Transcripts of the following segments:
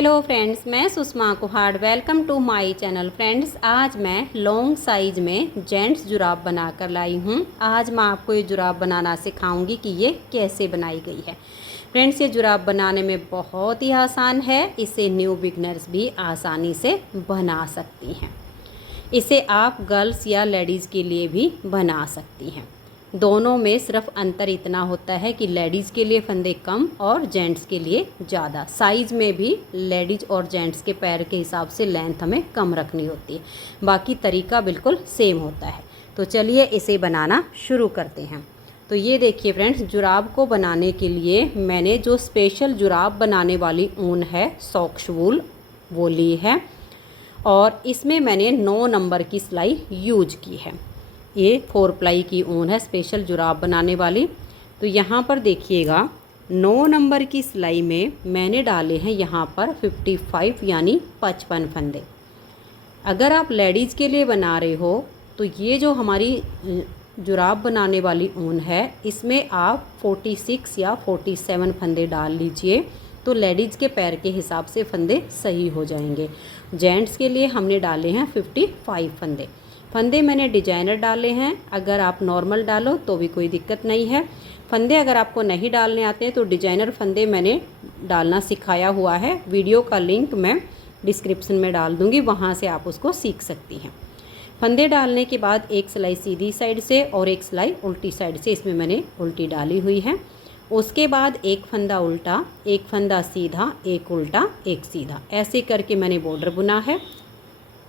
Hello friends, मैं Sushma Kuhad. Welcome to my channel. Friends, आज मैं लॉन्ग साइज में जेंट्स जुराब बनाकर लाई हूँ। आज मैं आपको ये जुराब बनाना सिखाऊंगी कि ये कैसे बनाई गई है। फ्रेंड्स, ये जुराब बनाने में बहुत ही आसान है। इसे न्यू बिगनर्स भी आसानी से बना सकती हैं। इसे आप गर्ल्स या लेडीज़ के लिए भी बना सकती हैं। दोनों में सिर्फ अंतर इतना होता है कि लेडीज़ के लिए फंदे कम और जेंट्स के लिए ज़्यादा। साइज़ में भी लेडीज़ और जेंट्स के पैर के हिसाब से लेंथ हमें कम रखनी होती है। बाकी तरीका बिल्कुल सेम होता है। तो चलिए इसे बनाना शुरू करते हैं। तो ये देखिए फ्रेंड्स, जुराब को बनाने के लिए मैंने जो स्पेशल जुराब बनाने वाली ऊन है, सॉक्स वूल, वो ली है। और इसमें मैंने 9 नंबर की सिलाई यूज की है। ये 4 प्लाई की ऊन है, स्पेशल जुराब बनाने वाली। तो यहाँ पर देखिएगा, 9 नंबर की सिलाई में मैंने डाले हैं यहाँ पर 55 यानी 55 फंदे। अगर आप लेडीज़ के लिए बना रहे हो तो ये जो हमारी जुराब बनाने वाली ऊन है, इसमें आप 46 या 47 फंदे डाल लीजिए, तो लेडीज़ के पैर के हिसाब से फंदे सही हो जाएंगे। जेंट्स के लिए हमने डाले हैं 55 फंदे। फंदे मैंने डिजाइनर डाले हैं। अगर आप नॉर्मल डालो तो भी कोई दिक्कत नहीं है। फंदे अगर आपको नहीं डालने आते हैं तो डिजाइनर फंदे मैंने डालना सिखाया हुआ है। वीडियो का लिंक मैं डिस्क्रिप्शन में डाल दूँगी, वहाँ से आप उसको सीख सकती हैं। फंदे डालने के बाद एक सिलाई सीधी साइड से और एक सिलाई उल्टी साइड से, इसमें मैंने उल्टी डाली हुई है। उसके बाद एक फंदा उल्टा, एक फंदा सीधा, एक उल्टा, एक सीधा, ऐसे करके मैंने बॉर्डर बुना है।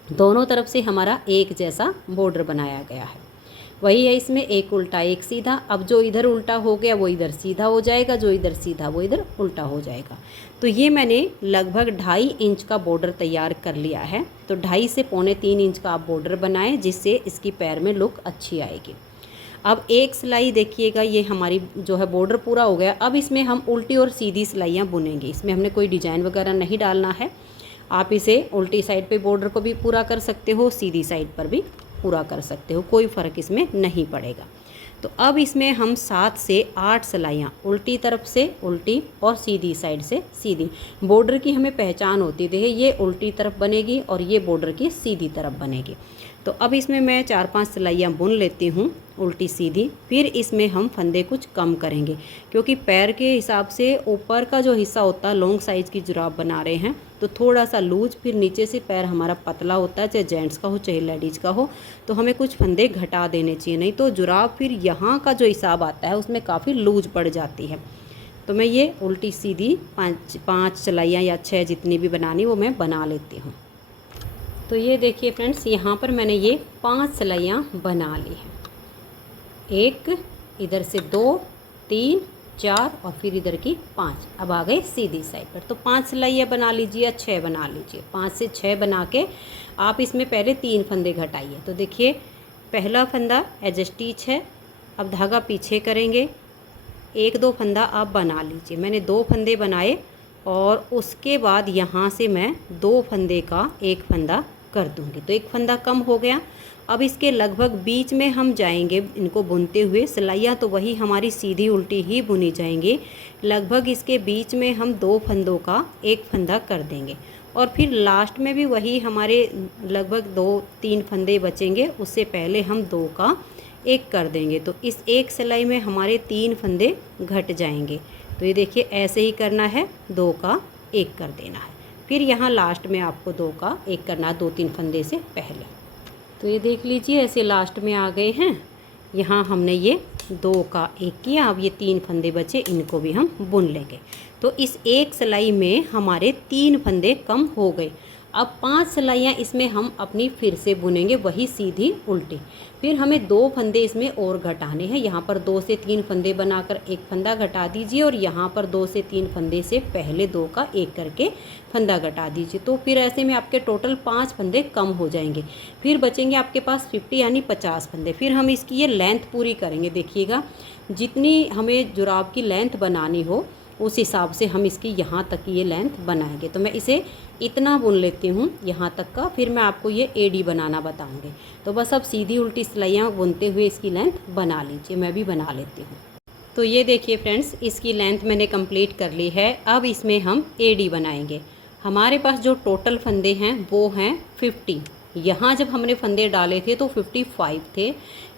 दोनों तरफ से हमारा एक जैसा बॉर्डर बनाया गया है। वही है, इसमें एक उल्टा एक सीधा। अब जो इधर उल्टा हो गया वो इधर सीधा हो जाएगा, जो इधर सीधा वो इधर उल्टा हो जाएगा। तो ये मैंने लगभग 2.5 इंच का बॉर्डर तैयार कर लिया है। तो 2.5 से 3.25 इंच का आप बॉर्डर बनाएं, जिससे इसकी पैर में लुक अच्छी आएगी। अब एक सिलाई देखिएगा, ये हमारी जो है बॉर्डर पूरा हो गया। अब इसमें हम उल्टी और सीधी सिलाइयाँ बुनेंगे। इसमें हमने कोई डिजाइन वगैरह नहीं डालना है। आप इसे उल्टी साइड पे बॉर्डर को भी पूरा कर सकते हो, सीधी साइड पर भी पूरा कर सकते हो, कोई फ़र्क इसमें नहीं पड़ेगा। तो अब इसमें हम 7 से 8 सिलाइयाँ उल्टी तरफ से उल्टी और सीधी साइड से सीधी, बॉर्डर की हमें पहचान होती है। देखिए, ये उल्टी तरफ बनेगी और ये बॉर्डर की सीधी तरफ बनेगी। तो अब इसमें मैं 4-5 सिलाइयाँ बुन लेती हूँ उल्टी सीधी। फिर इसमें हम फंदे कुछ कम करेंगे, क्योंकि पैर के हिसाब से ऊपर का जो हिस्सा होता है, लॉन्ग साइज़ की जुराब बना रहे हैं तो थोड़ा सा लूज, फिर नीचे से पैर हमारा पतला होता है, चाहे जेंट्स का हो चाहे लेडीज़ का हो। तो हमें कुछ फंदे घटा देने चाहिए, नहीं तो जुराब फिर यहाँ का जो हिसाब आता है उसमें काफ़ी लूज पड़ जाती है। तो मैं ये उल्टी सीधी 5 सिलाइयाँ या 6 जितनी भी बनानी वो मैं बना लेती हूँ। तो ये देखिए फ्रेंड्स, यहाँ पर मैंने ये 5 सिलाइयाँ बना ली हैं। एक इधर से 2, 3, 4 और फिर इधर की 5। अब आ गए सीधी साइड पर। तो 5 सिलाइयाँ बना लीजिए या 6 बना लीजिए। 5 से 6 बना के आप इसमें पहले 3 फंदे घटाइए। तो देखिए, पहला फंदा एज स्टिच है। अब धागा पीछे करेंगे, 1-2 फंदा आप बना लीजिए। मैंने 2 फंदे बनाए और उसके बाद यहाँ से मैं 2 फंदे का 1 फंदा कर दूँगी, तो 1 फंदा कम हो गया। अब इसके लगभग बीच में हम जाएंगे इनको बुनते हुए। सिलाइयाँ तो वही हमारी सीधी उल्टी ही बुनी जाएंगी। लगभग इसके बीच में हम 2 फंदों का 1 फंदा कर देंगे और फिर लास्ट में भी वही हमारे लगभग 2-3 फंदे बचेंगे, उससे पहले हम 2 का 1 कर देंगे। तो इस एक सिलाई में हमारे 3 फंदे घट जाएंगे। तो ये देखिए, ऐसे ही करना है, 2 का 1 कर देना है। फिर यहाँ लास्ट में आपको 2 का 1 करना है, 2-3 फंदे से पहले। तो ये देख लीजिए, ऐसे लास्ट में आ गए हैं। यहाँ हमने ये 2 का 1 किया। अब ये 3 फंदे बचे, इनको भी हम बुन लेंगे। तो इस एक सिलाई में हमारे 3 फंदे कम हो गए। अब 5 सिलाइयाँ इसमें हम अपनी फिर से बुनेंगे, वही सीधी उल्टी। फिर हमें 2 फंदे इसमें और घटाने हैं। यहाँ पर 2 से 3 फंदे बनाकर 1 फंदा घटा दीजिए और यहाँ पर 2 से 3 फंदे से पहले 2 का 1 करके फंदा घटा दीजिए। तो फिर ऐसे में आपके टोटल 5 फंदे कम हो जाएंगे। फिर बचेंगे आपके पास 50 यानी 50 फंदे। फिर हम इसकी ये लेंथ पूरी करेंगे। देखिएगा, जितनी हमें जुराब की लेंथ बनानी हो उस हिसाब से हम इसकी यहाँ तक की ये लेंथ बनाएंगे। तो मैं इसे इतना बुन लेती हूँ यहाँ तक का, फिर मैं आपको ये एडी बनाना बताऊँगी। तो बस अब सीधी उल्टी सिलाइयाँ बुनते हुए इसकी लेंथ बना लीजिए, मैं भी बना लेती हूँ। तो ये देखिए फ्रेंड्स, इसकी लेंथ मैंने कंप्लीट कर ली है। अब इसमें हम एडी बनाएंगे। हमारे पास जो टोटल फंदे हैं वो हैं 50। यहाँ जब हमने फंदे डाले थे तो 55 थे।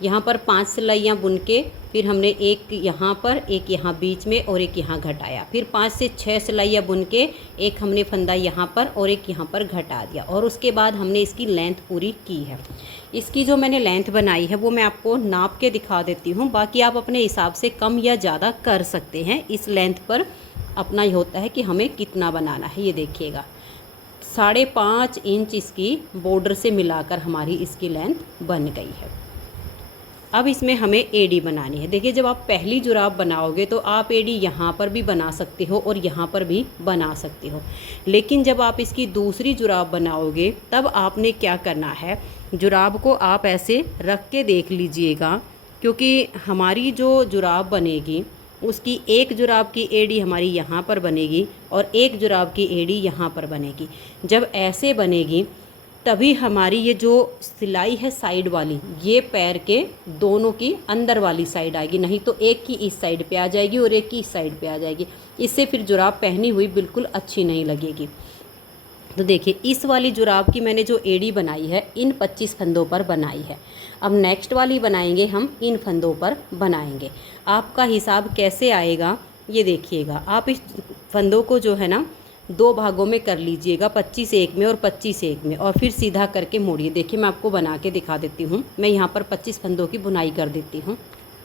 यहाँ पर 5 सिलाइयाँ बुन के फिर हमने एक यहाँ पर, एक यहाँ बीच में और एक यहाँ घटाया, फिर 5 से 6 सिलाइयाँ बुन के एक हमने फंदा यहाँ पर और एक यहाँ पर घटा दिया, और उसके बाद हमने इसकी लेंथ पूरी की है। इसकी जो मैंने लेंथ बनाई है वो मैं आपको नाप के दिखा देती हूँ, बाकी आप अपने हिसाब से कम या ज़्यादा कर सकते हैं। इस लेंथ पर अपना ही होता है कि हमें कितना बनाना है। ये देखिएगा 5.5 इंच इसकी बॉर्डर से मिलाकर हमारी इसकी लेंथ बन गई है। अब इसमें हमें एडी बनानी है। देखिए जब आप पहली जुराब बनाओगे तो आप एडी यहाँ पर भी बना सकते हो और यहाँ पर भी बना सकते हो, लेकिन जब आप इसकी दूसरी जुराब बनाओगे तब आपने क्या करना है, जुराब को आप ऐसे रख के देख लीजिएगा, क्योंकि हमारी जो जुराब बनेगी उसकी एक जुराब की एड़ी हमारी यहाँ पर बनेगी और एक जुराब की एड़ी यहाँ पर बनेगी। जब ऐसे बनेगी तभी हमारी ये जो सिलाई है साइड वाली, ये पैर के दोनों की अंदर वाली साइड आएगी, नहीं तो एक की इस साइड पे आ जाएगी और एक की इस साइड पे आ जाएगी। इससे फिर जुराब पहनी हुई बिल्कुल अच्छी नहीं लगेगी। तो देखिए इस वाली जुराब की मैंने जो एड़ी बनाई है इन 25 फंदों पर बनाई है। अब नेक्स्ट वाली बनाएंगे हम इन फंदों पर बनाएंगे। आपका हिसाब कैसे आएगा ये देखिएगा। आप इस फंदों को जो है ना 2 भागों में कर लीजिएगा, 25 एक में और 25 एक में, और फिर सीधा करके मोड़िए। देखिए मैं आपको बना के दिखा देती हूँ। मैं यहाँ पर 25 फंदों की बुनाई कर देती हूँ।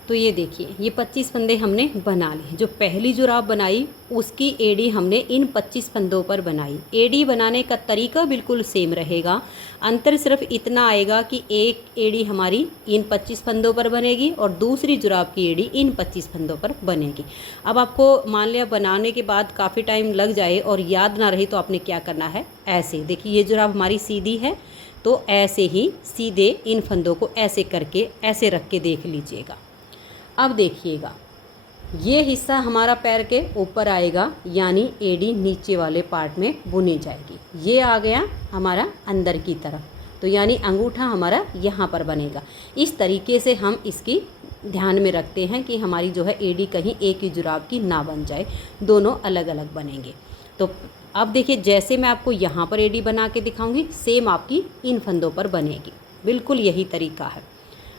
तो ये देखिए ये 25 फंदे हमने बना लिए। जो पहली जुराब बनाई उसकी एड़ी हमने इन 25 फंदों पर बनाई। एड़ी बनाने का तरीका बिल्कुल सेम रहेगा, अंतर सिर्फ इतना आएगा कि एक एड़ी हमारी इन 25 फंदों पर बनेगी और दूसरी जुराब की एड़ी इन 25 फंदों पर बनेगी। अब आपको मान लिया बनाने के बाद काफ़ी टाइम लग जाए और याद ना रही तो आपने क्या करना है, ऐसे देखिए ये जुराब हमारी सीधी है तो ऐसे ही सीधे इन फंदों को ऐसे करके ऐसे रख के देख लीजिएगा। अब देखिएगा ये हिस्सा हमारा पैर के ऊपर आएगा, यानी एड़ी नीचे वाले पार्ट में बुनी जाएगी। ये आ गया हमारा अंदर की तरफ, तो यानी अंगूठा हमारा यहाँ पर बनेगा। इस तरीके से हम इसकी ध्यान में रखते हैं कि हमारी जो है एड़ी कहीं एक ही जुराब की ना बन जाए, दोनों अलग अलग बनेंगे। तो अब देखिए जैसे मैं आपको यहाँ पर एड़ी बना के दिखाऊंगी सेम आपकी इन फंदों पर बनेगी, बिल्कुल यही तरीका है।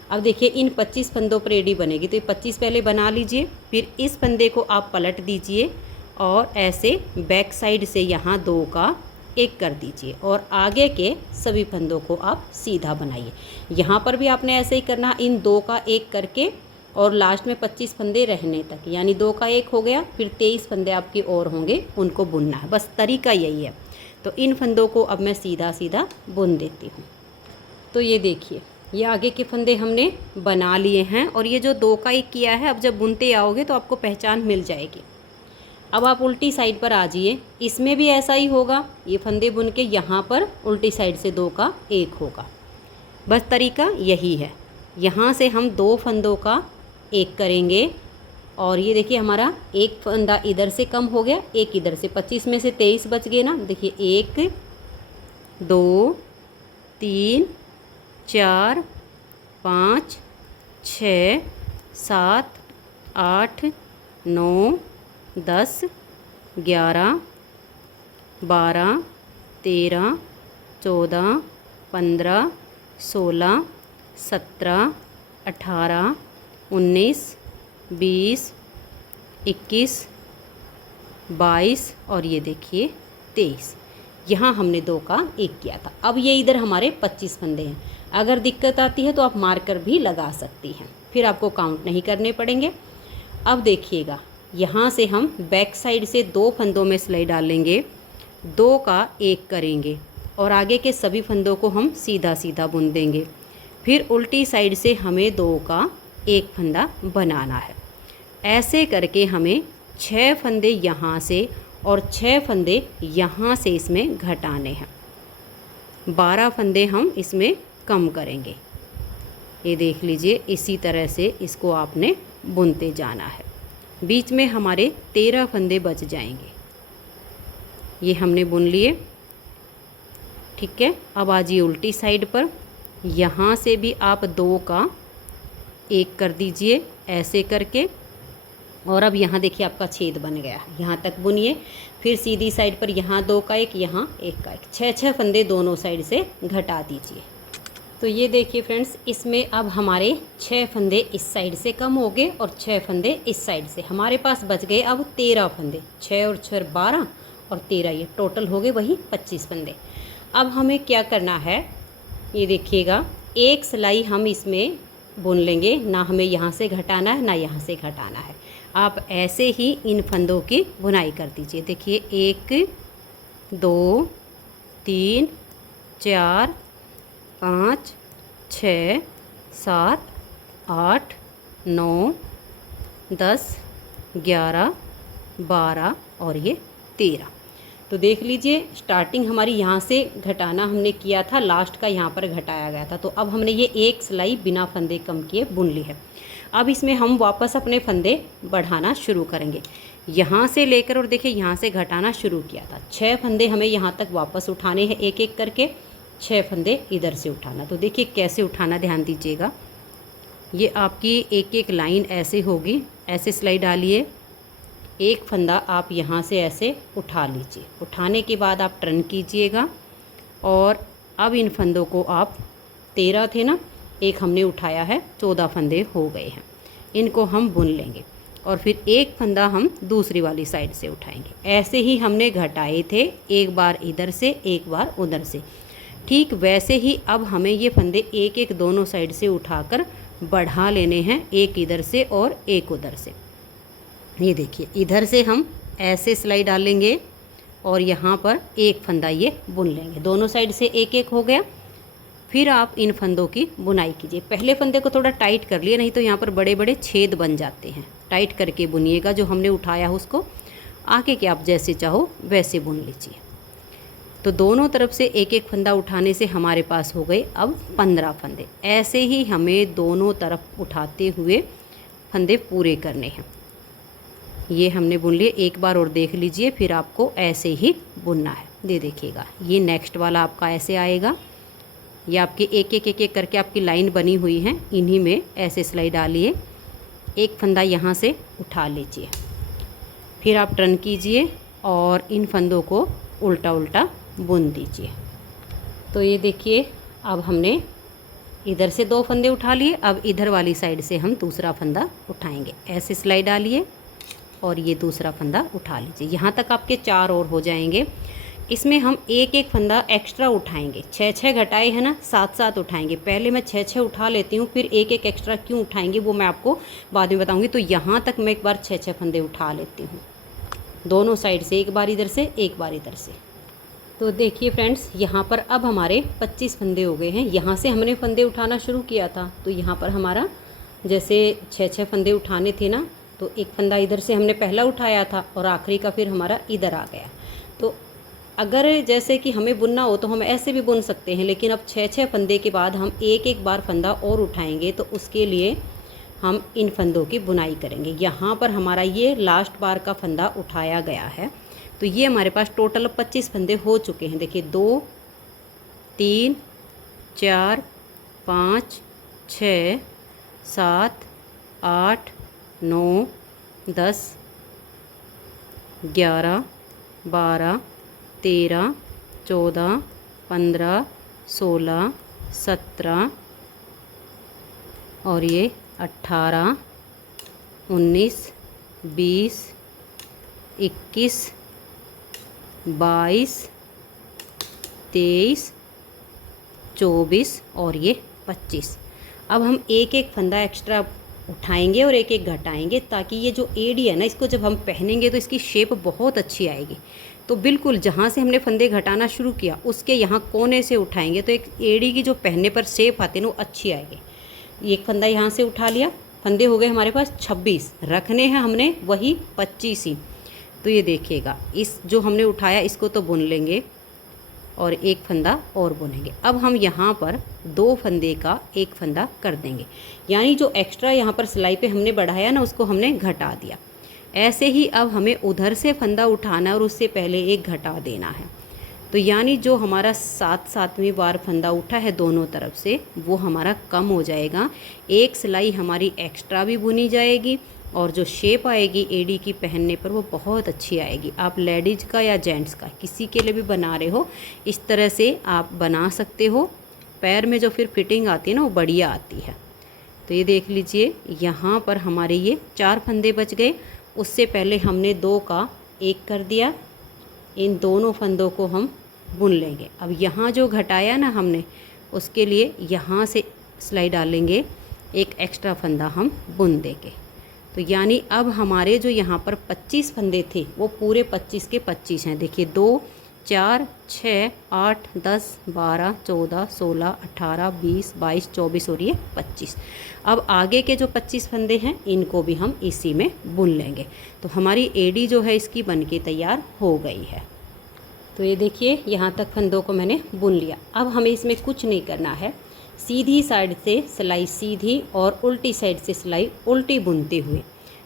अब देखिए इन 25 फंदों पर एड़ी बनेगी, तो ये 25 पहले बना लीजिए, फिर इस फंदे को आप पलट दीजिए और ऐसे बैक साइड से यहाँ 2 का 1 कर दीजिए और आगे के सभी फंदों को आप सीधा बनाइए। यहाँ पर भी आपने ऐसे ही करना, इन 2 का 1 करके और लास्ट में 25 फंदे रहने तक, यानी 2 का 1 हो गया, फिर 23 फंदे आपके और होंगे, उनको बुनना है। बस तरीका यही है। तो इन फंदों को अब मैं सीधा सीधा बुन देती हूँ। तो ये देखिए ये आगे के फंदे हमने बना लिए हैं और ये जो 2 का 1 किया है, अब जब बुनते आओगे तो आपको पहचान मिल जाएगी। अब आप उल्टी साइड पर आ जाइए, इसमें भी ऐसा ही होगा। ये फंदे बुन के यहाँ पर उल्टी साइड से 2 का 1 होगा। बस तरीका यही है। यहाँ से हम 2 फंदों का 1 करेंगे और ये देखिए हमारा एक फंदा इधर से कम हो गया, एक इधर से, 25 में से 23 बच गए ना। देखिए 1 2 3 4 5 6 7 8 9 10 11 12 13 14 15 16 17 18 19 20 21 22 और ये देखिए 23। यहाँ हमने 2 का 1 किया था। अब ये इधर हमारे 25 फंदे हैं। अगर दिक्कत आती है तो आप मार्कर भी लगा सकती हैं, फिर आपको काउंट नहीं करने पड़ेंगे। अब देखिएगा यहाँ से हम बैक साइड से 2 फंदों में सिलाई डालेंगे, 2 का 1 करेंगे और आगे के सभी फंदों को हम सीधा सीधा बुन देंगे। फिर उल्टी साइड से हमें 2 का 1 फंदा बनाना है। ऐसे करके हमें 6 फंदे यहाँ से और 6 फंदे यहाँ से इसमें घटाने हैं। 12 फंदे हम इसमें कम करेंगे। ये देख लीजिए इसी तरह से इसको आपने बुनते जाना है। बीच में हमारे 13 फंदे बच जाएंगे। ये हमने बुन लिए, ठीक है। अब आ जाइए उल्टी साइड पर, यहाँ से भी आप 2 का 1 कर दीजिए ऐसे करके और अब यहाँ देखिए आपका छेद बन गया, यहाँ तक बुनिए। फिर सीधी साइड पर यहाँ 2 का एक, यहाँ 1 का एक, 6 फंदे दोनों साइड से घटा दीजिए। तो ये देखिए फ्रेंड्स, इसमें अब हमारे 6 फंदे इस साइड से कम हो गए और 6 फंदे इस साइड से। हमारे पास बच गए अब 13 फंदे, 6 और 6 12 और 13, ये टोटल हो गए वही 25 फंदे। अब हमें क्या करना है, ये देखिएगा, एक सिलाई हम इसमें बुन लेंगे, ना हमें यहाँ से घटाना है ना यहाँ से घटाना है। आप ऐसे ही इन फंदों की बुनाई कर दीजिए। देखिए 1 2 3 4 5 6 7 8 9 10 11 12 और ये 13। तो देख लीजिए, स्टार्टिंग हमारी यहाँ से घटाना हमने किया था, लास्ट का यहाँ पर घटाया गया था। तो अब हमने ये एक सिलाई बिना फंदे कम किए बुन ली है। अब इसमें हम वापस अपने फंदे बढ़ाना शुरू करेंगे, यहाँ से लेकर, और देखिए यहाँ से घटाना शुरू किया था। 6 फंदे हमें यहाँ तक वापस उठाने हैं, एक एक करके 6 फंदे इधर से उठाना। तो देखिए कैसे उठाना, ध्यान दीजिएगा। ये आपकी एक एक लाइन ऐसे होगी, ऐसे सिलाई डालिए, एक फंदा आप यहाँ से ऐसे उठा लीजिए। उठाने के बाद आप टर्न कीजिएगा और अब इन फंदों को आप, 13 थे ना, एक हमने उठाया है, 14 फंदे हो गए हैं। इनको हम बुन लेंगे और फिर एक फंदा हम दूसरी वाली साइड से उठाएंगे। ऐसे ही हमने घटाए थे, एक बार इधर से एक बार उधर से। ठीक वैसे ही अब हमें ये फंदे एक एक दोनों साइड से उठाकर बढ़ा लेने हैं, एक इधर से और एक उधर से। ये देखिए, इधर से हम ऐसे सिलाई डालेंगे और यहाँ पर एक फंदा ये बुन लेंगे, दोनों साइड से एक एक हो गया। फिर आप इन फंदों की बुनाई कीजिए। पहले फंदे को थोड़ा टाइट कर लिए, नहीं तो यहाँ पर बड़े बड़े छेद बन जाते हैं। टाइट करके बुनिएगा, जो हमने उठाया है उसको आगे के आप जैसे चाहो वैसे बुन लीजिए। तो दोनों तरफ से एक एक फंदा उठाने से हमारे पास हो गए अब 15 फंदे। ऐसे ही हमें दोनों तरफ उठाते हुए फंदे पूरे करने हैं। ये हमने बुन लिए, एक बार और देख लीजिए, फिर आपको ऐसे ही बुनना है। दे देखिएगा, ये नेक्स्ट वाला आपका ऐसे आएगा। ये आपके एक एक करके आपकी लाइन बनी हुई है, इन्हीं में ऐसे सिलाई डालिए, एक फंदा यहाँ से उठा लीजिए, फिर आप टर्न कीजिए और इन फंदों को उल्टा उल्टा बुन दीजिए। तो ये देखिए, अब हमने इधर से 2 फंदे उठा लिए, अब इधर वाली साइड से हम दूसरा फंदा उठाएंगे। ऐसे सिलाई डालिए और ये दूसरा फंदा उठा लीजिए। यहाँ तक आपके 4 और हो जाएंगे। इसमें हम एक एक फंदा एक्स्ट्रा उठाएंगे, 6 घटाए हैं ना, 7 उठाएंगे। पहले मैं 6 उठा लेती हूँ, फिर एक एक एक्स्ट्रा क्यों उठाएंगे वो मैं आपको बाद में बताऊँगी। तो यहाँ तक मैं एक बार 6 फंदे उठा लेती हूँ, दोनों साइड से, एक बार इधर से एक बार इधर से। तो देखिए फ्रेंड्स, यहाँ पर अब हमारे 25 फंदे हो गए हैं। यहाँ से हमने फंदे उठाना शुरू किया था, तो यहाँ पर हमारा जैसे 6 फंदे उठाने थे ना, तो एक फंदा इधर से हमने पहला उठाया था और आखिरी का फिर हमारा इधर आ गया। तो अगर जैसे कि हमें बुनना हो तो हम ऐसे भी बुन सकते हैं, लेकिन अब 6 फंदे के बाद हम एक एक बार फंदा और उठाएंगे, तो उसके लिए हम इन फंदों की बुनाई करेंगे। यहाँ पर हमारा ये लास्ट बार का फंदा उठाया गया है, तो ये हमारे पास टोटल 25 फंदे हो चुके हैं। देखिए 2 3 4 5 6 7 8 9 10 11 12 13 14 15 16 17 और ये 18 19 20 21 22 23 24 और ये 25। अब हम एक एक फंदा एक्स्ट्रा उठाएंगे और एक एक घटाएंगे, ताकि ये जो एड़ी है ना, इसको जब हम पहनेंगे तो इसकी शेप बहुत अच्छी आएगी। तो बिल्कुल जहाँ से हमने फंदे घटाना शुरू किया उसके यहाँ कोने से उठाएंगे, तो एक एड़ी की जो पहनने पर शेप आती है ना, वो अच्छी आएगी। एक फंदा यहाँ से उठा लिया, फंदे हो गए हमारे पास 26, रखने हैं हमने वही 25 ही। तो ये देखिएगा, इस जो हमने उठाया इसको तो बुन लेंगे और एक फंदा और बुनेंगे। अब हम यहाँ पर 2 फंदे का एक फंदा कर देंगे, यानी जो एक्स्ट्रा यहाँ पर सिलाई पे हमने बढ़ाया ना, उसको हमने घटा दिया। ऐसे ही अब हमें उधर से फंदा उठाना है और उससे पहले एक घटा देना है। तो यानी जो हमारा 7वीं बार फंदा उठा है दोनों तरफ से, वो हमारा कम हो जाएगा। एक सिलाई हमारी एक्स्ट्रा भी बुनी जाएगी और जो शेप आएगी एड़ी की पहनने पर वो बहुत अच्छी आएगी। आप लेडीज का या जेंट्स का किसी के लिए भी बना रहे हो, इस तरह से आप बना सकते हो। पैर में जो फिर फिटिंग आती है ना वो बढ़िया आती है। तो ये देख लीजिए, यहाँ पर हमारे ये 4 फंदे बच गए। उससे पहले हमने 2 का 1 कर दिया। इन दोनों फंदों को हम बुन लेंगे। अब यहाँ जो घटाया ना हमने, उसके लिए यहाँ से सिलाई डालेंगे, एक एक्स्ट्रा फंदा हम बुन देंगे। तो यानी अब हमारे जो यहाँ पर 25 फंदे थे वो पूरे 25 के 25 हैं। देखिए 2 4 6 8 10 12 14 16 18 20 22 24 और ये 25। अब आगे के जो 25 फंदे हैं इनको भी हम इसी में बुन लेंगे। तो हमारी एड़ी जो है इसकी बनके तैयार हो गई है। तो ये देखिए, यहाँ तक फंदों को मैंने बुन लिया। अब हमें इसमें कुछ नहीं करना है। सीधी साइड से सिलाई सीधी और उल्टी साइड से सिलाई उल्टी बुनते हुए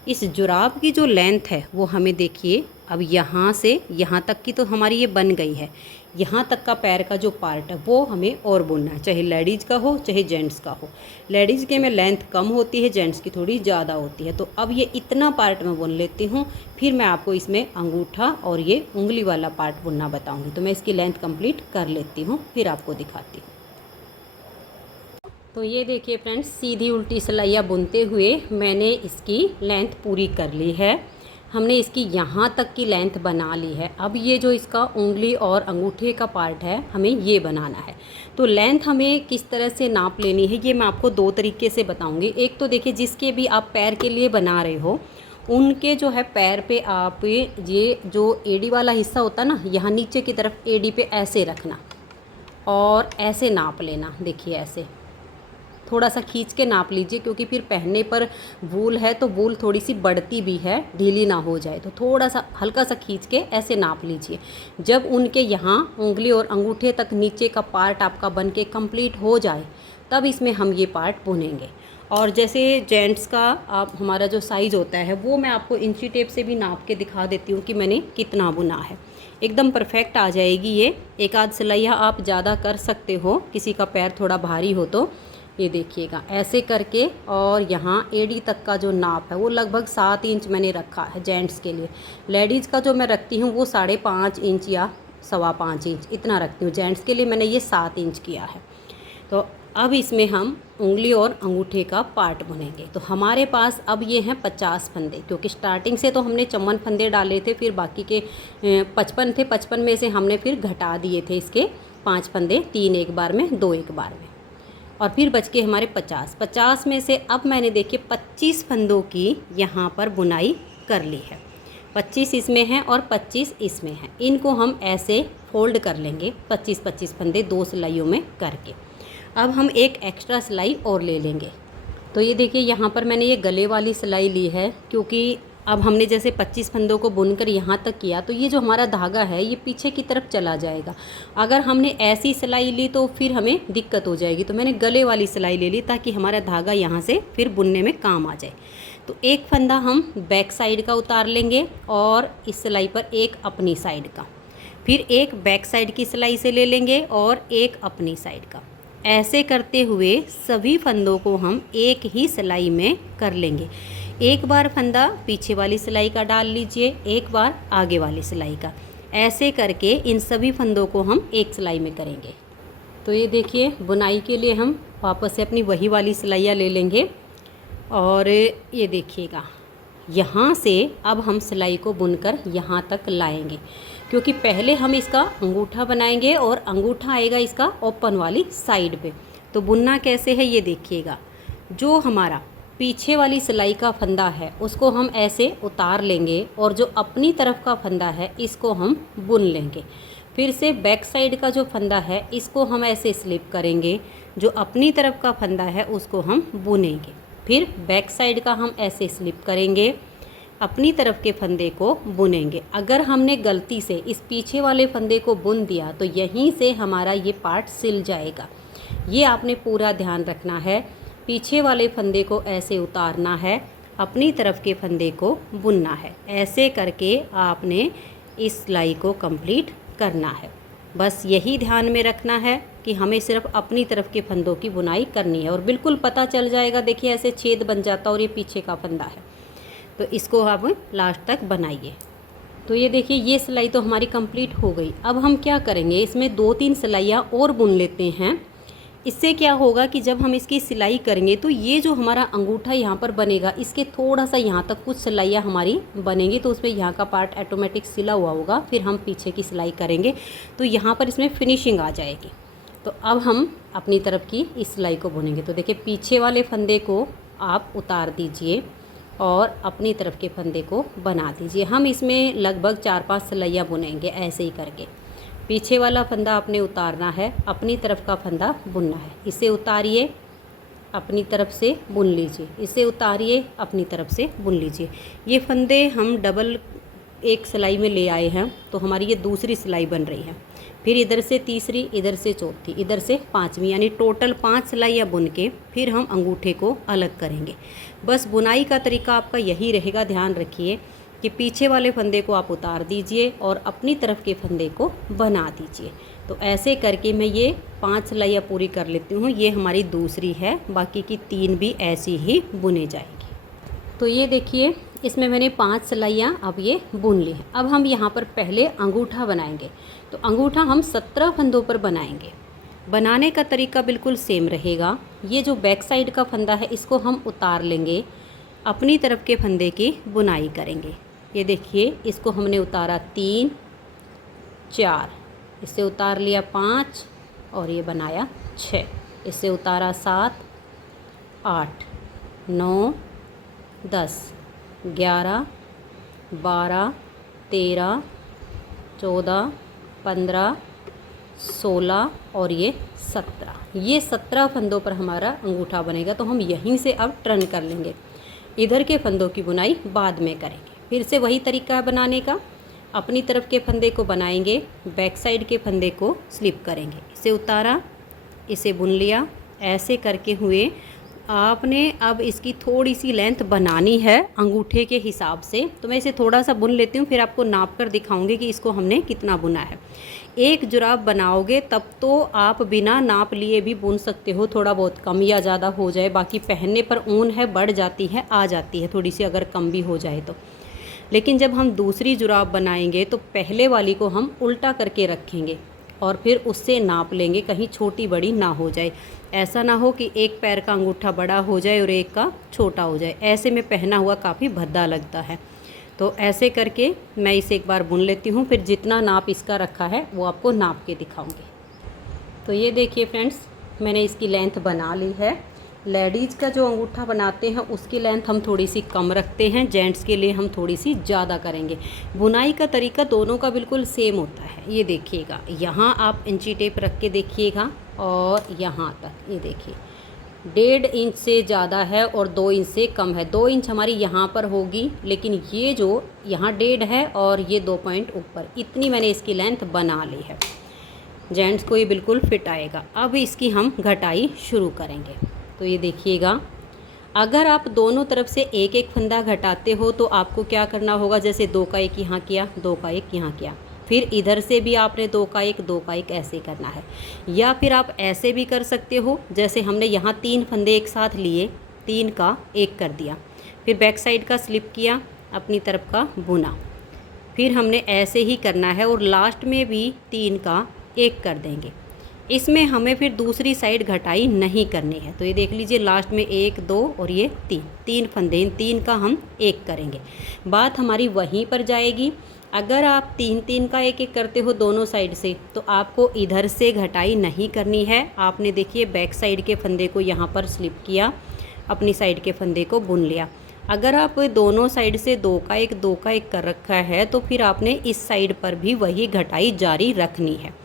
इस जुराब की जो लेंथ है वो हमें देखिए, अब यहाँ से यहाँ तक की तो हमारी ये बन गई है। यहाँ तक का पैर का जो पार्ट है वो हमें और बुनना है, चाहे लेडीज़ का हो चाहे जेंट्स का हो। लेडीज़ के में लेंथ कम होती है, जेंट्स की थोड़ी ज़्यादा होती है। तो अब ये इतना पार्ट मैं बुन लेती हूँ, फिर मैं आपको इसमें अंगूठा और ये उंगली वाला पार्ट बुनना बताऊँगी। तो मैं इसकी लेंथ कंप्लीट कर लेती हूँ, फिर आपको दिखाती हूँ। तो ये देखिए फ्रेंड्स, सीधी उल्टी सिलाइयाँ बुनते हुए मैंने इसकी लेंथ पूरी कर ली है। हमने इसकी यहाँ तक की लेंथ बना ली है। अब ये जो इसका उंगली और अंगूठे का पार्ट है हमें ये बनाना है। तो लेंथ हमें किस तरह से नाप लेनी है ये मैं आपको 2 तरीके से बताऊंगी। एक तो देखिए, जिसके भी आप पैर के लिए बना रहे हो उनके जो है पैर पे आप ये जो एड़ी वाला हिस्सा होता है ना, यहाँ नीचे की तरफ एड़ी पे ऐसे रखना और ऐसे नाप लेना। देखिए ऐसे थोड़ा सा खींच के नाप लीजिए, क्योंकि फिर पहनने पर वूल है तो वूल थोड़ी सी बढ़ती भी है, ढीली ना हो जाए। तो थोड़ा सा हल्का सा खींच के ऐसे नाप लीजिए। जब उनके यहाँ उंगली और अंगूठे तक नीचे का पार्ट आपका बन के कम्प्लीट हो जाए तब इसमें हम ये पार्ट बुनेंगे। और जैसे जेंट्स का आप हमारा जो साइज़ होता है वो मैं आपको इंची टेप से भी नाप के दिखा देती हूँ कि मैंने कितना बुना है। एकदम परफेक्ट आ जाएगी ये। एक आध सिलाइयाँ आप ज़्यादा कर सकते हो, किसी का पैर थोड़ा भारी हो तो। ये देखिएगा ऐसे करके, और यहाँ एड़ी तक का जो नाप है वो लगभग 7 इंच मैंने रखा है जेंट्स के लिए। लेडीज़ का जो मैं रखती हूँ वो 5.5 इंच या 5.25 इंच इतना रखती हूँ। जेंट्स के लिए मैंने ये 7 इंच किया है। तो अब इसमें हम उंगली और अंगूठे का पार्ट बुनेंगे। तो हमारे पास अब ये हैं 50 फंदे, क्योंकि स्टार्टिंग से तो हमने 54 फंदे डाले थे, फिर बाकी के 55 थे। 55 में से हमने फिर घटा दिए थे इसके 5 फंदे, 3 एक बार में 2 एक बार में, और फिर बच के हमारे 50 में से अब मैंने देखिए 25 फंदों की यहाँ पर बुनाई कर ली है। 25 इसमें हैं और 25 इसमें हैं। इनको हम ऐसे फोल्ड कर लेंगे 25-25 फंदे 2 सिलाइयों में करके। अब हम एक एक्स्ट्रा सिलाई और ले लेंगे। तो ये देखिए, यहाँ पर मैंने ये गले वाली सिलाई ली है, क्योंकि अब हमने जैसे 25 फंदों को बुनकर यहाँ तक किया तो ये जो हमारा धागा है ये पीछे की तरफ चला जाएगा। अगर हमने ऐसी सिलाई ली तो फिर हमें दिक्कत हो जाएगी। तो मैंने गले वाली सिलाई ले ली ताकि हमारा धागा यहाँ से फिर बुनने में काम आ जाए। तो एक फंदा हम बैक साइड का उतार लेंगे और इस सिलाई पर एक अपनी साइड का, फिर एक बैक साइड की सिलाई से ले लेंगे और एक अपनी साइड का। ऐसे करते हुए सभी फंदों को हम एक ही सिलाई में कर लेंगे। एक बार फंदा पीछे वाली सिलाई का डाल लीजिए, एक बार आगे वाली सिलाई का। ऐसे करके इन सभी फंदों को हम एक सिलाई में करेंगे। तो ये देखिए, बुनाई के लिए हम वापस से अपनी वही वाली सिलाइयाँ ले लेंगे और ये देखिएगा यहाँ से अब हम सिलाई को बुनकर यहाँ तक लाएंगे, क्योंकि पहले हम इसका अंगूठा बनाएंगे और अंगूठा आएगा इसका ओपन वाली साइड पे। तो बुनना कैसे है ये देखिएगा। जो हमारा पीछे वाली सिलाई का फंदा है उसको हम ऐसे उतार लेंगे और जो अपनी तरफ का फंदा है इसको हम बुन लेंगे। फिर से बैक साइड का जो फंदा है इसको हम ऐसे स्लिप करेंगे, जो अपनी तरफ का फंदा है उसको हम बुनेंगे। फिर बैक साइड का हम ऐसे स्लिप करेंगे, अपनी तरफ के फंदे को बुनेंगे। अगर हमने गलती से इस पीछे वाले फंदे को बुन दिया तो यहीं से हमारा ये पार्ट सिल जाएगा। ये आपने पूरा ध्यान रखना है। पीछे वाले फंदे को ऐसे उतारना है, अपनी तरफ के फंदे को बुनना है। ऐसे करके आपने इस सिलाई को कंप्लीट करना है। बस यही ध्यान में रखना है कि हमें सिर्फ अपनी तरफ के फंदों की बुनाई करनी है और बिल्कुल पता चल जाएगा। देखिए ऐसे छेद बन जाता और ये पीछे का फंदा है। तो इसको आप लास्ट तक बनाइए। तो ये देखिए ये सिलाई तो हमारी कंप्लीट हो गई। अब हम क्या करेंगे, इसमें 2-3 सिलाइयाँ और बुन लेते हैं। इससे क्या होगा कि जब हम इसकी सिलाई करेंगे तो ये जो हमारा अंगूठा यहाँ पर बनेगा, इसके थोड़ा सा यहाँ तक कुछ सिलाइयाँ हमारी बनेंगी, तो उसमें यहाँ का पार्ट ऑटोमेटिक सिला हुआ होगा। फिर हम पीछे की सिलाई करेंगे तो यहाँ पर इसमें फिनिशिंग आ जाएगी। तो अब हम अपनी तरफ की इस सिलाई को बुनेंगे। तो देखिए पीछे वाले फंदे को आप उतार दीजिए और अपनी तरफ के फंदे को बना दीजिए। हम इसमें लगभग 4-5 सिलाइयाँ बुनेंगे ऐसे ही करके। पीछे वाला फंदा आपने उतारना है, अपनी तरफ का फंदा बुनना है। इसे उतारिए, अपनी तरफ से बुन लीजिए, इसे उतारिए, अपनी तरफ से बुन लीजिए। ये फंदे हम डबल एक सिलाई में ले आए हैं, तो हमारी ये दूसरी सिलाई बन रही है। फिर इधर से तीसरी, इधर से चौथी, इधर से पांचवी, यानी टोटल 5 सिलाइयाँ बुन के फिर हम अंगूठे को अलग करेंगे। बस बुनाई का तरीका आपका यही रहेगा। ध्यान रखिए कि पीछे वाले फंदे को आप उतार दीजिए और अपनी तरफ के फंदे को बना दीजिए। तो ऐसे करके मैं ये 5 सिलाइयाँ पूरी कर लेती हूँ। ये हमारी दूसरी है, बाकी की 3 भी ऐसी ही बुने जाएगी। तो ये देखिए इसमें मैंने 5 सिलाइयाँ अब ये बुन ली हैं। अब हम यहाँ पर पहले अंगूठा बनाएंगे। तो अंगूठा हम 17 फंदों पर बनाएंगे। बनाने का तरीका बिल्कुल सेम रहेगा। ये जो बैक साइड का फंदा है इसको हम उतार लेंगे, अपनी तरफ के फंदे की बुनाई करेंगे। ये देखिए इसको हमने उतारा 3, 4, इससे उतार लिया 5 और ये बनाया 6, इससे उतारा 7, 8, 9, 10, 11, 12, 13, 14, 15, 16 और ये 17। ये 17 फंदों पर हमारा अंगूठा बनेगा। तो हम यहीं से अब टर्न कर लेंगे, इधर के फंदों की बुनाई बाद में करेंगे। फिर से वही तरीका है बनाने का। अपनी तरफ के फंदे को बनाएंगे, बैक साइड के फंदे को स्लिप करेंगे, इसे उतारा, इसे बुन लिया। ऐसे करके हुए आपने अब इसकी थोड़ी सी लेंथ बनानी है अंगूठे के हिसाब से। तो मैं इसे थोड़ा सा बुन लेती हूँ, फिर आपको नाप कर दिखाऊंगी कि इसको हमने कितना बुना है। एक जुराब बनाओगे तब तो आप बिना नाप लिए भी बुन सकते हो, थोड़ा बहुत कम या ज़्यादा हो जाए। बाकी पहनने पर ऊन है बढ़ जाती है, आ जाती है थोड़ी सी, अगर कम भी हो जाए तो। लेकिन जब हम दूसरी जुराब बनाएंगे तो पहले वाली को हम उल्टा करके रखेंगे और फिर उससे नाप लेंगे, कहीं छोटी बड़ी ना हो जाए। ऐसा ना हो कि एक पैर का अंगूठा बड़ा हो जाए और एक का छोटा हो जाए, ऐसे में पहना हुआ काफ़ी भद्दा लगता है। तो ऐसे करके मैं इसे एक बार बुन लेती हूँ, फिर जितना नाप इसका रखा है वो आपको नाप के दिखाऊंगी। तो ये देखिए फ्रेंड्स, मैंने इसकी लेंथ बना ली है। लेडीज़ का जो अंगूठा बनाते हैं उसकी लेंथ हम थोड़ी सी कम रखते हैं, जेंट्स के लिए हम थोड़ी सी ज़्यादा करेंगे। बुनाई का तरीका दोनों का बिल्कुल सेम होता है। ये देखिएगा, यहाँ आप इंची टेप रख के देखिएगा और यहाँ तक ये देखिए 1.5 इंच से ज़्यादा है और 2 इंच से कम है। 2 इंच हमारी यहाँ पर होगी, लेकिन ये जो यहाँ 1.5 है और ये 2 पॉइंट ऊपर, इतनी मैंने इसकी लेंथ बना ली है। जेंट्स को ये बिल्कुल फिट आएगा। अब इसकी हम घटाई शुरू करेंगे। तो ये देखिएगा, अगर आप दोनों तरफ से एक एक फंदा घटाते हो तो आपको क्या करना होगा, जैसे 2 का 1 यहाँ किया, 2 का 1 यहाँ किया, फिर इधर से भी आपने 2 का 1, 2 का 1 ऐसे करना है। या फिर आप ऐसे भी कर सकते हो, जैसे हमने यहाँ 3 फंदे एक साथ लिए, 3 का 1 कर दिया, फिर बैक साइड का स्लिप किया, अपनी तरफ का बुना, फिर हमने ऐसे ही करना है और लास्ट में भी 3 का 1 कर देंगे। इसमें हमें फिर दूसरी साइड घटाई नहीं करनी है। तो ये देख लीजिए, लास्ट में 1, 2 और ये 3 फंदे, इन 3 का हम 1 करेंगे। बात हमारी वहीं पर जाएगी। अगर आप 3 का 1 करते हो दोनों साइड से, तो आपको इधर से घटाई नहीं करनी है। आपने देखिए बैक साइड के फंदे को यहाँ पर स्लिप किया, अपनी साइड के फंदे को बुन लिया। अगर आप दोनों साइड से 2 का 1, 2 का 1 कर रखा है तो फिर आपने इस साइड पर भी वही घटाई जारी रखनी है।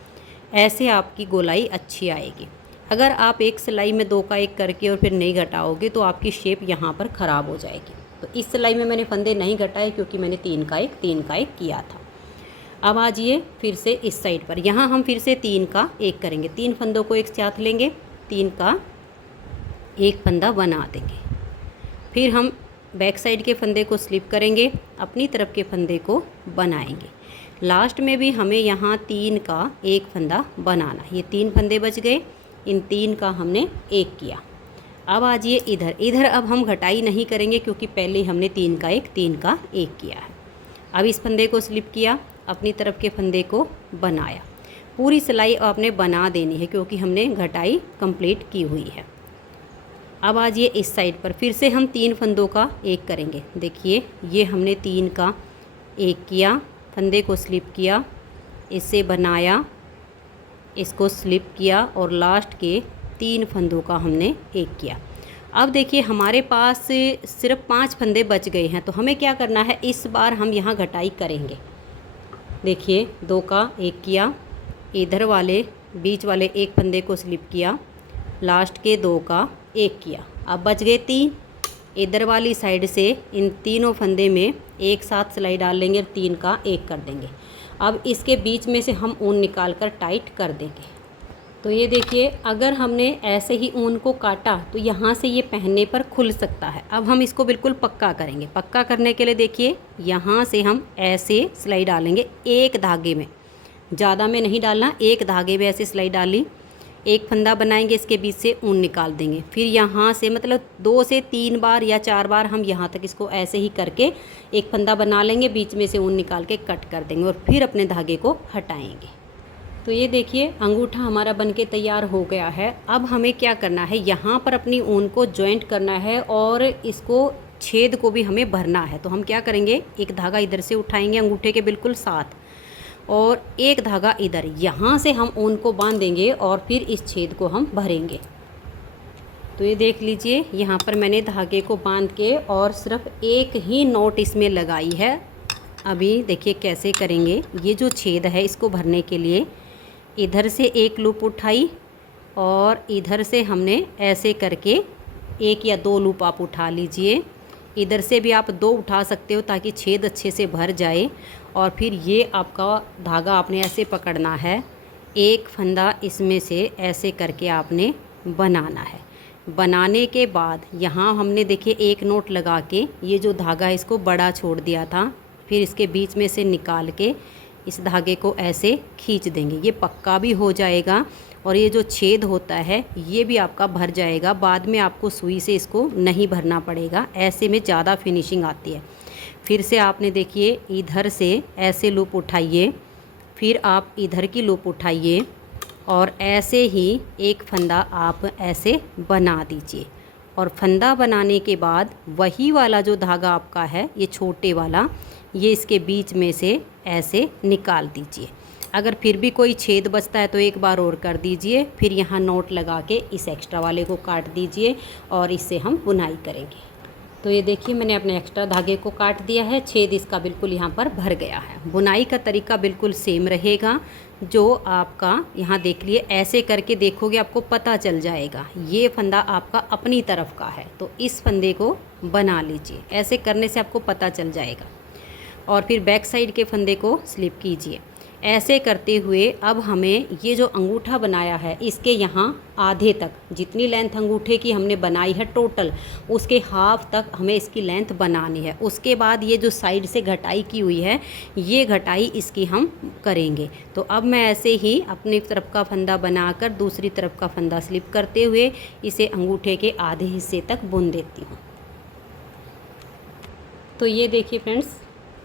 ऐसे आपकी गोलाई अच्छी आएगी। अगर आप एक सिलाई में 2 का 1 करके और फिर नहीं घटाओगे तो आपकी शेप यहाँ पर ख़राब हो जाएगी। तो इस सिलाई में मैंने फंदे नहीं घटाए क्योंकि मैंने 3 का 1 किया था। अब आ जाइए फिर से इस साइड पर, यहाँ हम फिर से 3 का 1 करेंगे। 3 फंदों को एक साथ लेंगे, 3 का 1 फंदा बना देंगे। फिर हम बैक साइड के फंदे को स्लिप करेंगे, अपनी तरफ के फंदे को बनाएंगे। लास्ट में भी हमें यहाँ 3 का 1 फंदा बनाना। ये 3 फंदे बच गए, इन 3 का हमने 1 किया। अब आ जाइए इधर। इधर अब हम घटाई नहीं करेंगे क्योंकि पहले हमने 3 का 1 3 का 1 किया है। अब इस फंदे को स्लिप किया, अपनी तरफ के फंदे को बनाया। पूरी सिलाई आपने बना देनी है क्योंकि हमने घटाई कंप्लीट की हुई है। अब आ जाइए इस साइड पर, फिर से हम 3 फंदों का 1 करेंगे। देखिए ये हमने 3 का 1 किया, फंदे को स्लिप किया, इसे बनाया, इसको स्लिप किया और लास्ट के 3 फंदों का हमने 1 किया। अब देखिए हमारे पास सिर्फ 5 फंदे बच गए हैं, तो हमें क्या करना है, इस बार हम यहाँ घटाई करेंगे। देखिए 2 का 1 किया, इधर वाले बीच वाले 1 फंदे को स्लिप किया, लास्ट के 2 का 1 किया। अब बच गए 3। इधर वाली साइड से इन तीनों फंदे में एक साथ सिलाई डाल लेंगे, 3 का 1 कर देंगे। अब इसके बीच में से हम ऊन निकाल कर टाइट कर देंगे। तो ये देखिए अगर हमने ऐसे ही ऊन को काटा तो यहाँ से ये पहनने पर खुल सकता है। अब हम इसको बिल्कुल पक्का करेंगे। पक्का करने के लिए देखिए यहाँ से हम ऐसे सिलाई डालेंगे एक धागे में, ज़्यादा में नहीं डालना, एक धागे में ऐसे सिलाई डाली, एक फंदा बनाएंगे, इसके बीच से ऊन निकाल देंगे। फिर यहाँ से मतलब 2 से 3 बार या 4 बार हम यहाँ तक इसको ऐसे ही करके एक फंदा बना लेंगे, बीच में से ऊन निकाल के कट कर देंगे और फिर अपने धागे को हटाएंगे। तो ये देखिए अंगूठा हमारा बनके तैयार हो गया है। अब हमें क्या करना है, यहाँ पर अपनी ऊन को जॉइंट करना है और इसको छेद को भी हमें भरना है। तो हम क्या करेंगे, एक धागा इधर से उठाएंगे अंगूठे के बिल्कुल साथ और एक धागा इधर, यहाँ से हम ऊन को बांध देंगे और फिर इस छेद को हम भरेंगे। तो ये देख लीजिए यहाँ पर मैंने धागे को बांध के और सिर्फ एक ही नोट इसमें लगाई है। अभी देखिए कैसे करेंगे। ये जो छेद है इसको भरने के लिए इधर से एक लूप उठाई और इधर से हमने ऐसे करके 1 या 2 लूप आप उठा लीजिए। इधर से भी आप 2 उठा सकते हो ताकि छेद अच्छे से भर जाए। और फिर ये आपका धागा आपने ऐसे पकड़ना है, एक फंदा इसमें से ऐसे करके आपने बनाना है। बनाने के बाद यहाँ हमने देखिए एक नोट लगा के ये जो धागा है इसको बड़ा छोड़ दिया था, फिर इसके बीच में से निकाल के इस धागे को ऐसे खींच देंगे। ये पक्का भी हो जाएगा और ये जो छेद होता है ये भी आपका भर जाएगा। बाद में आपको सुई से इसको नहीं भरना पड़ेगा, ऐसे में ज़्यादा फिनिशिंग आती है। फिर से आपने देखिए इधर से ऐसे लूप उठाइए, फिर आप इधर की लूप उठाइए और ऐसे ही एक फंदा आप ऐसे बना दीजिए। और फंदा बनाने के बाद वही वाला जो धागा आपका है ये छोटे वाला, ये इसके बीच में से ऐसे निकाल दीजिए। अगर फिर भी कोई छेद बचता है तो एक बार और कर दीजिए, फिर यहाँ नोट लगा के इस एक्स्ट्रा वाले को काट दीजिए और इससे हम बुनाई करेंगे। तो ये देखिए मैंने अपने एक्स्ट्रा धागे को काट दिया है, छेद इसका बिल्कुल यहाँ पर भर गया है। बुनाई का तरीका बिल्कुल सेम रहेगा जो आपका यहाँ देख लिए, ऐसे करके देखोगे आपको पता चल जाएगा। ये फंदा आपका अपनी तरफ का है तो इस फंदे को बना लीजिए, ऐसे करने से आपको पता चल जाएगा। और फिर बैक साइड के फंदे को स्लिप कीजिए। ऐसे करते हुए अब हमें ये जो अंगूठा बनाया है इसके यहाँ आधे तक, जितनी लेंथ अंगूठे की हमने बनाई है टोटल, उसके हाफ तक हमें इसकी लेंथ बनानी है। उसके बाद ये जो साइड से घटाई की हुई है ये घटाई इसकी हम करेंगे। तो अब मैं ऐसे ही अपनी तरफ का फंदा बनाकर दूसरी तरफ का फंदा स्लिप करते हुए इसे अंगूठे के आधे हिस्से तक बुन देती हूँ। तो ये देखिए फ्रेंड्स,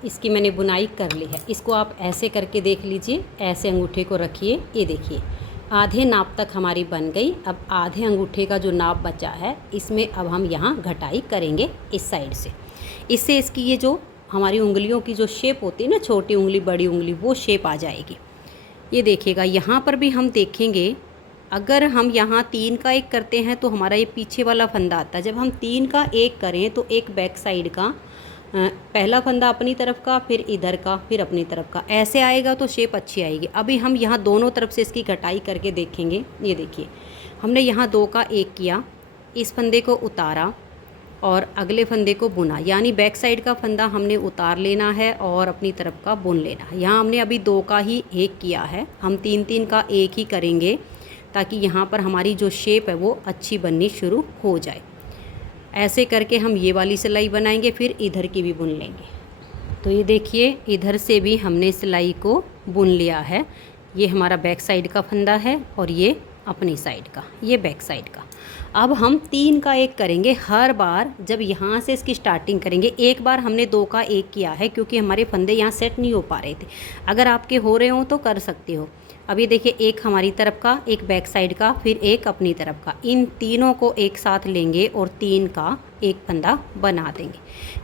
इसकी मैंने बुनाई कर ली है। इसको आप ऐसे करके देख लीजिए, ऐसे अंगूठे को रखिए, ये देखिए आधे नाप तक हमारी बन गई। अब आधे अंगूठे का जो नाप बचा है इसमें अब हम यहाँ घटाई करेंगे इस साइड से। इससे इसकी ये जो हमारी उंगलियों की जो शेप होती है ना, छोटी उंगली बड़ी उंगली, वो शेप आ जाएगी। ये देखिएगा यहाँ पर भी हम देखेंगे, अगर हम यहाँ 3 का 1 करते हैं तो हमारा ये पीछे वाला फंदा आता है। जब हम 3 का 1 करें तो एक बैक साइड का पहला फंदा अपनी तरफ का, फिर इधर का, फिर अपनी तरफ का, ऐसे आएगा तो शेप अच्छी आएगी। अभी हम यहाँ दोनों तरफ से इसकी कटाई करके देखेंगे। ये देखिए हमने यहाँ 2 का 1 किया, इस फंदे को उतारा और अगले फंदे को बुना, यानी बैक साइड का फंदा हमने उतार लेना है और अपनी तरफ का बुन लेना है। यहाँ हमने अभी 2 का ही 1 किया है, हम 3 का 1 ही करेंगे ताकि यहाँ पर हमारी जो शेप है वो अच्छी बननी शुरू हो जाए। ऐसे करके हम ये वाली सिलाई बनाएंगे, फिर इधर की भी बुन लेंगे। तो ये देखिए इधर से भी हमने सिलाई को बुन लिया है। ये हमारा बैक साइड का फंदा है और ये अपनी साइड का, ये बैक साइड का। अब हम 3 का 1 करेंगे हर बार जब यहाँ से इसकी स्टार्टिंग करेंगे। एक बार हमने 2 का 1 किया है क्योंकि हमारे फंदे यहाँ सेट नहीं हो पा रहे थे। अगर आपके हो रहे हो तो कर सकते हो। अब ये देखिए, एक हमारी तरफ का, एक बैक साइड का, फिर एक अपनी तरफ का, इन तीनों को एक साथ लेंगे और 3 का 1 फंदा बना देंगे।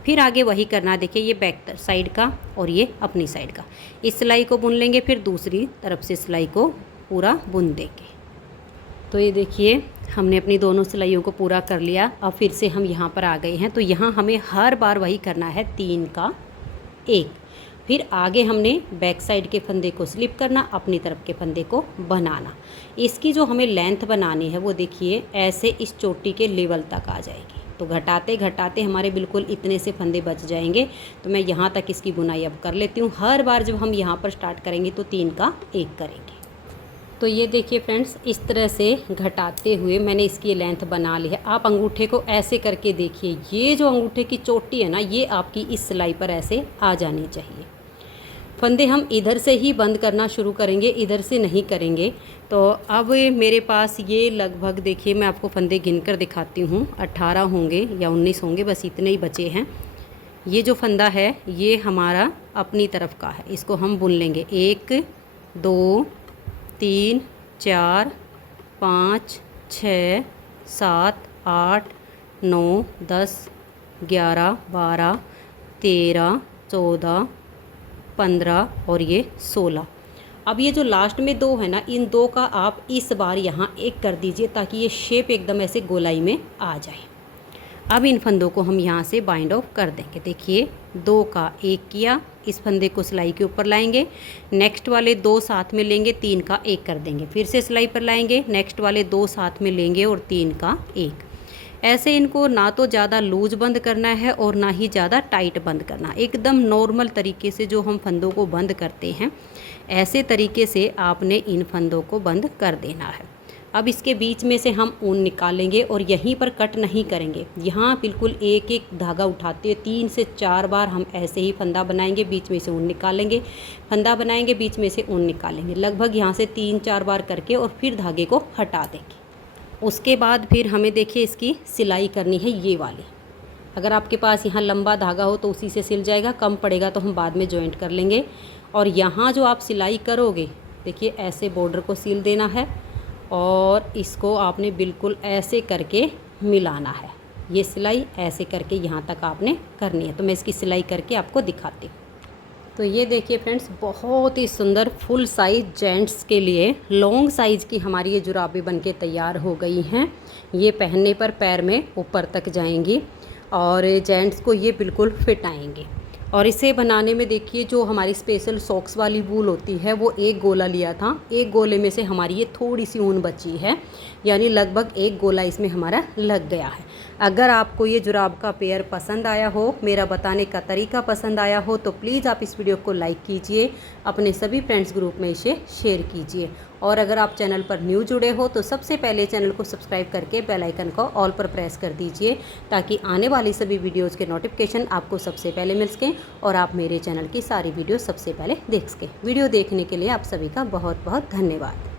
फिर आगे वही करना, देखिए ये बैक साइड का और ये अपनी साइड का। इस सिलाई को बुन लेंगे, फिर दूसरी तरफ से सिलाई को पूरा बुन देंगे। तो ये देखिए, हमने अपनी दोनों सिलाइयों को पूरा कर लिया। अब फिर से हम यहाँ पर आ गए हैं। तो यहाँ हमें हर बार वही करना है, 3 का 1। फिर आगे हमने बैक साइड के फंदे को स्लिप करना, अपनी तरफ के फंदे को बनाना। इसकी जो हमें लेंथ बनानी है वो देखिए ऐसे इस चोटी के लेवल तक आ जाएगी। तो घटाते घटाते हमारे बिल्कुल इतने से फंदे बच जाएंगे। तो मैं यहाँ तक इसकी बुनाई अब कर लेती हूँ। हर बार जब हम यहाँ पर स्टार्ट करेंगे तो 3 का 1 करेंगे। तो ये देखिए फ्रेंड्स, इस तरह से घटाते हुए मैंने इसकी लेंथ बना ली है। आप अंगूठे को ऐसे करके देखिए, ये जो अंगूठे की चोटी है ना, ये आपकी इस सिलाई पर ऐसे आ जानी चाहिए। फंदे हम इधर से ही बंद करना शुरू करेंगे, इधर से नहीं करेंगे। तो अब मेरे पास ये लगभग देखिए, मैं आपको फंदे गिन कर दिखाती हूँ, 18 होंगे या 19 होंगे, बस इतने ही बचे हैं। ये जो फंदा है ये हमारा अपनी तरफ का है, इसको हम बुन लेंगे। 1 2 3 4 5 6 7 8 9 10 11 12 13 14 15 और ये 16। अब ये जो लास्ट में 2 है ना, इन 2 का आप इस बार यहाँ 1 कर दीजिए ताकि ये शेप एकदम ऐसे गोलाई में आ जाए। अब इन फंदों को हम यहाँ से बाइंड ऑफ कर देंगे। देखिए 2 का 1 किया, इस फंदे को सिलाई के ऊपर लाएंगे, नेक्स्ट वाले 2 साथ में लेंगे, 3 का 1 कर देंगे, फिर से सिलाई पर लाएंगे, नेक्स्ट वाले 2 साथ में लेंगे और 3 का 1। ऐसे इनको ना तो ज़्यादा लूज बंद करना है और ना ही ज़्यादा टाइट बंद करना। एकदम नॉर्मल तरीके से जो हम फंदों को बंद करते हैं, ऐसे तरीके से आपने इन फंदों को बंद कर देना है। अब इसके बीच में से हम ऊन निकालेंगे और यहीं पर कट नहीं करेंगे। यहाँ बिल्कुल एक एक धागा उठाते हुए 3 से 4 बार हम ऐसे ही फंदा बनाएंगे, बीच में से ऊन निकालेंगे, फंदा बनाएंगे, बीच में से ऊन निकालेंगे, लगभग यहाँ से 3-4 बार करके और फिर धागे को हटा देंगे। उसके बाद फिर हमें देखिए इसकी सिलाई करनी है, ये वाली। अगर आपके पास यहाँ लंबा धागा हो तो उसी से सिल जाएगा, कम पड़ेगा तो हम बाद में जॉइंट कर लेंगे। और यहाँ जो आप सिलाई करोगे, देखिए ऐसे बॉर्डर को सिल देना है और इसको आपने बिल्कुल ऐसे करके मिलाना है। ये सिलाई ऐसे करके यहाँ तक आपने करनी है। तो मैं इसकी सिलाई करके आपको दिखाती हूँ। तो ये देखिए फ्रेंड्स, बहुत ही सुंदर फुल साइज़ जेंट्स के लिए लॉन्ग साइज़ की हमारी ये जुराबें बनके तैयार हो गई हैं। ये पहनने पर पैर में ऊपर तक जाएंगी और जेंट्स को ये बिल्कुल फिट आएंगे। और इसे बनाने में देखिए, जो हमारी स्पेशल सॉक्स वाली वूल होती है वो एक गोला लिया था, एक गोले में से हमारी ये थोड़ी सी ऊन बची है, यानी लगभग एक गोला इसमें हमारा लग गया है। अगर आपको ये जुराब का पेयर पसंद आया हो, मेरा बताने का तरीका पसंद आया हो, तो प्लीज़ आप इस वीडियो को लाइक कीजिए, अपने सभी फ्रेंड्स ग्रुप में इसे शेयर कीजिए। और अगर आप चैनल पर न्यू जुड़े हो तो सबसे पहले चैनल को सब्सक्राइब करके बेल आइकन को ऑल पर प्रेस कर दीजिए, ताकि आने वाली सभी वीडियोज़ के नोटिफिकेशन आपको सबसे पहले मिल सकें और आप मेरे चैनल की सारी वीडियो सबसे पहले देख सकें। वीडियो देखने के लिए आप सभी का बहुत बहुत धन्यवाद।